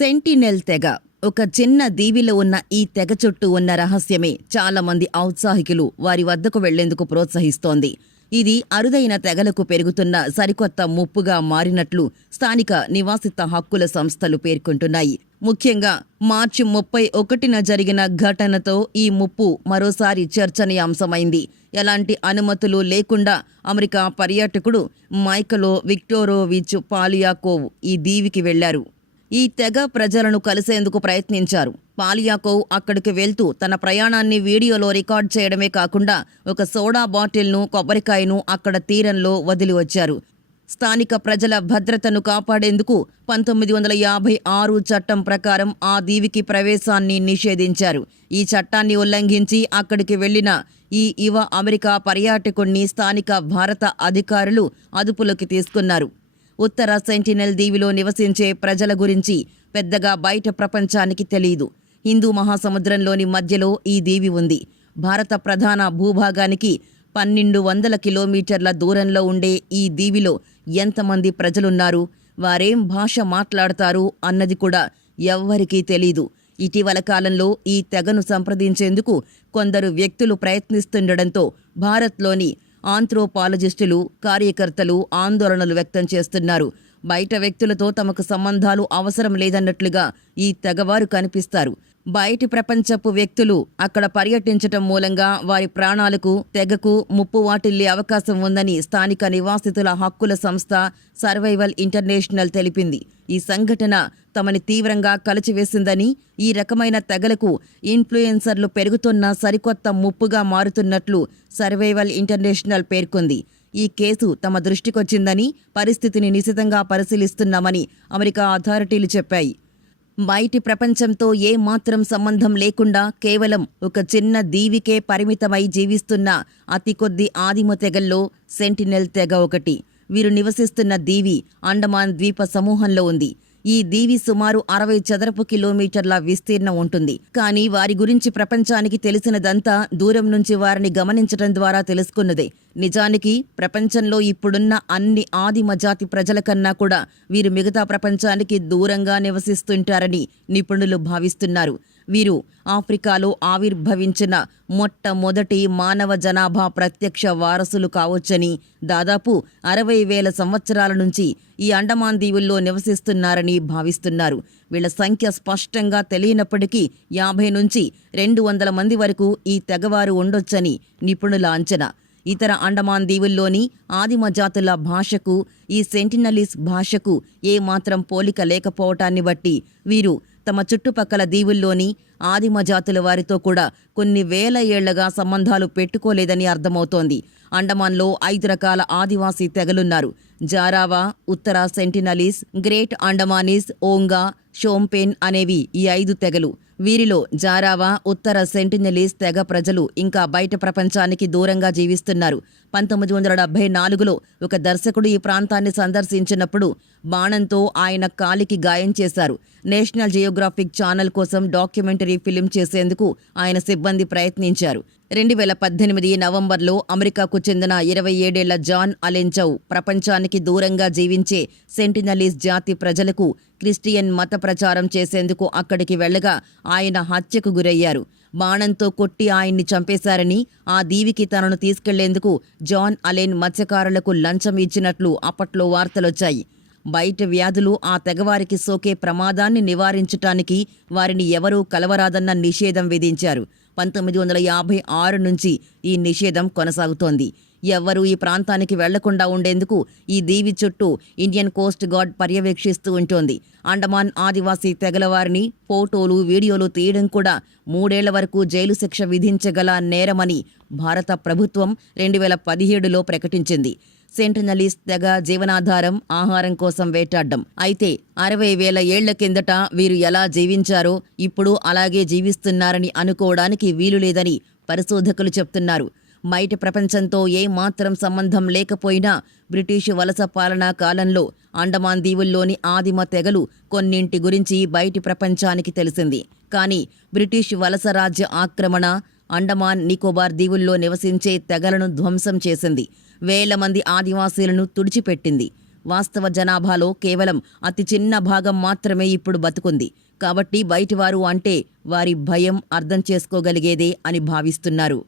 Sentinel తెగ. ఒక చిన్న దీవిలో ఉన్న ఈ తెగ చుట్టూ ఉన్న రహస్యమే చాలా మంది ఔత్సాహికులు వారి వద్దకు వెళ్ళేందుకు ప్రోత్సహిస్తోంది. ఇది అరుదైన తెగలకు పెరుగుతున్న సరికొత్త ముప్పుగా మారినట్లు స్థానిక నివాసిత హక్కుల సంస్థలు పేర్కొంటున్నాయి. ముఖ్యంగా మార్చి ముప్పై ఒకటిన జరిగిన ఘటనతో ఈ ముప్పు మరోసారి చర్చనీయాంశమైంది. ఎలాంటి అనుమతులు లేకుండా అమెరికా పర్యాటకుడు మైకలో విక్టోరోవిచ్ పాలియాకోవ్ ఈ దీవికి వెళ్ళారు. ఈ తెగ ప్రజలను కలిసేందుకు ప్రయత్నించారు. పాలియాకోవ్ అక్కడికి వెళ్తూ తన ప్రయాణాన్ని వీడియోలో రికార్డ్ చేయడమే కాకుండా ఒక సోడా బాటిల్ను కొబ్బరికాయను అక్కడ తీరంలో వదిలి వచ్చారు. స్థానిక ప్రజల భద్రతను కాపాడేందుకు పంతొమ్మిది వందల యాభై ఆరు చట్టం ప్రకారం ఆ దీవికి ప్రవేశాన్ని నిషేధించారు. ఈ చట్టాన్ని ఉల్లంఘించి అక్కడికి వెళ్ళిన ఈ యువ అమెరికా పర్యాటకుణ్ణి స్థానిక భారత అధికారులు అదుపులోకి తీసుకున్నారు. ఉత్తర సెంటినెల్ దీవిలో నివసించే ప్రజల గురించి పెద్దగా బయట ప్రపంచానికి తెలియదు హిందూ మహాసముద్రంలోని మధ్యలో ఈ దీవి ఉంది. భారత ప్రధాన భూభాగానికి పన్నెండు వందల కిలోమీటర్ల దూరంలో ఉండే ఈ దీవిలో ఎంతమంది ప్రజలున్నారు? వారేం భాష మాట్లాడతారు అన్నది కూడా ఎవ్వరికీ తెలీదు. ఇటీవల కాలంలో ఈ తెగను సంప్రదించేందుకు కొందరు వ్యక్తులు ప్రయత్నిస్తుండడంతో భారత్లోని ఆంథ్రోపాలజిస్టులు కార్యకర్తలు ఆందోళనలు వ్యక్తం చేస్తున్నారు. బయట వ్యక్తులతో తమకు సంబంధాలు అవసరం లేదన్నట్లుగా ఈ తెగవారు కనిపిస్తారు. బయటి ప్రపంచపు వ్యక్తులు అక్కడ పర్యటించటం మూలంగా వారి ప్రాణాలకు తెగకు ముప్పు వాటిల్లే అవకాశం ఉందని స్థానిక నివాసితుల హక్కుల సంస్థ సర్వైవల్ ఇంటర్నేషనల్ తెలిపింది. ఈ సంఘటన తమని తీవ్రంగా కలిచివేసిందని ఈ రకమైన తెగలకు ఇన్ఫ్లుయెన్సర్లు పెరుగుతున్న సరికొత్త ముప్పుగా మారుతున్నట్లు సర్వైవల్ ఇంటర్నేషనల్ పేర్కొంది. ఈ కేసు తమ దృష్టికొచ్చిందని పరిస్థితిని నిశితంగా పరిశీలిస్తున్నామని అమెరికా అథారిటీలు చెప్పాయి. బయటి ప్రపంచంతో ఏ మాత్రం సంబంధం లేకుండా కేవలం ఒక చిన్న దీవికే పరిమితమై జీవిస్తున్న అతి కొద్ది ఆదిమ తెగల్లో సెంటినెల్ తెగ ఒకటి. వీరు నివసిస్తున్న దీవి అండమాన్ ద్వీప సమూహంలో ఉంది. ఈ దీవి సుమారు అరవై చదరపు కిలోమీటర్ల విస్తీర్ణం ఉంటుంది. కానీ వారి గురించి ప్రపంచానికి తెలిసినదంతా దూరం నుంచి వారిని గమనించడం ద్వారా తెలుసుకున్నదే. నిజానికి ప్రపంచంలో ఇప్పుడున్న అన్ని ఆదిమ జాతి ప్రజల కన్నా కూడా వీరు మిగతా ప్రపంచానికి దూరంగా నివసిస్తుంటారని నిపుణులు భావిస్తున్నారు. వీరు ఆఫ్రికాలో ఆవిర్భవించిన మొట్టమొదటి మానవ జనాభా ప్రత్యక్ష వారసులు కావచ్చని దాదాపు అరవై వేల సంవత్సరాల నుంచి ఈ అండమాన్ దీవుల్లో నివసిస్తున్నారని భావిస్తున్నారు. వీళ్ళ సంఖ్య స్పష్టంగా తెలియనప్పటికీ యాభై నుంచి రెండు వందల మంది వరకు ఈ తెగవారు ఉండొచ్చని నిపుణుల అంచనా. ఇతర అండమాన్ దీవుల్లోని ఆదిమ జాతుల భాషకు ఈ సెంటినలీస్ భాషకు ఏమాత్రం పోలిక లేకపోవటాన్ని బట్టి వీరు తమ చుట్టుపక్కల దీవుల్లోని ఆదిమ జాతుల వారితో కూడా కొన్ని వేల ఏళ్ళగా సంబంధాలు పెట్టుకోలేదని అర్థమవుతోంది. అండమాన్లో ఐదు రకాల ఆదివాసీ తెగలున్నారు. జారావా ఉత్తర సెంటినలీస్ గ్రేట్ అండమానీస్ ఓంగా షోంపేన్ అనేవి ఈ ఐదు తెగలు. వీరిలో జారావా ఉత్తర సెంటినలీస్ తెగ ప్రజలు ఇంకా బయట ప్రపంచానికి దూరంగా జీవిస్తున్నారు. పంతొమ్మిది వందల డెబ్బై నాలుగులో ఒక దర్శకుడు ఈ ప్రాంతాన్ని సందర్శించినప్పుడు బాణంతో ఆయన కాలికి గాయం చేశారు. నేషనల్ జియోగ్రాఫిక్ ఛానల్ కోసం డాక్యుమెంటరీ ఫిలిం చేసేందుకు ఆయన సిబ్బంది ప్రయత్నించారు. రెండు వేల పద్దెనిమిది నవంబర్లో అమెరికాకు చెందిన ఇరవై ఏడేళ్ళ జాన్ అలెంచౌ ప్రపంచానికి దూరంగా జీవించే సెంటినలీస్ జాతి ప్రజలకు క్రిస్టియన్ మత ప్రచారం చేసేందుకు అక్కడికి వెళ్ళగా ఆయన హత్యకు గురయ్యారు. బాణంతో కొట్టి ఆయన్ని చంపేశారని ఆ దీవికి తనను తీసుకెళ్ళేందుకు జాన్ అలెన్ మత్స్యకారులకు లంచం ఇచ్చినట్లు అప్పట్లో వార్తలొచ్చాయి. బయట వ్యాధులు ఆ తెగవారికి సోకే ప్రమాదాన్ని నివారించటానికి వారిని ఎవరూ కలవరాదన్న నిషేధం విధించారు. పంతొమ్మిది వందల యాభై ఆరు నుంచి ఈ నిషేధం కొనసాగుతోంది. ఎవ్వరూ ఈ ప్రాంతానికి వెళ్ళకుండా ఉండేందుకు ఈ దీవి చుట్టూ ఇండియన్ కోస్ట్ గార్డ్ పర్యవేక్షిస్తూ ఉంటుంది. అండమాన్ ఆదివాసీ తెగల వారిని ఫోటోలు వీడియోలు తీయడం కూడా మూడేళ్ళ వరకు జైలు శిక్ష విధించగల నేరమని భారత ప్రభుత్వం రెండు వేల పదిహేడులో ప్రకటించింది. సెంటనలీస్ తెగ జీవనాధారం ఆహారం కోసం వేటాడ్డం. అయితే అరవై వేల ఏళ్ళ కిందట వీరు ఎలా జీవించారో ఇప్పుడు అలాగే జీవిస్తున్నారని అనుకోవడానికి వీలు లేదని పరిశోధకులు చెప్తున్నారు. బయట ప్రపంచంతో ఏమాత్రం సంబంధం లేకపోయినా బ్రిటిషు వలస పాలనా కాలంలో అండమాన్ దీవుల్లోని ఆదిమ తెగలు కొన్నింటి గురించి బయటి ప్రపంచానికి తెలిసింది. కానీ బ్రిటిష్ వలస రాజ్య ఆక్రమణ అండమాన్ నికోబార్ దీవుల్లో నివసించే తెగలను ధ్వంసం చేసింది. వేల మంది ఆదివాసీలను తుడిచిపెట్టింది. వాస్తవ జనాభాలో కేవలం అతి చిన్న భాగం మాత్రమే ఇప్పుడు బతుకుంది. కాబట్టి బయటివారు అంటే వారి భయం అర్థం చేసుకోగలిగేదే అని భావిస్తున్నారు.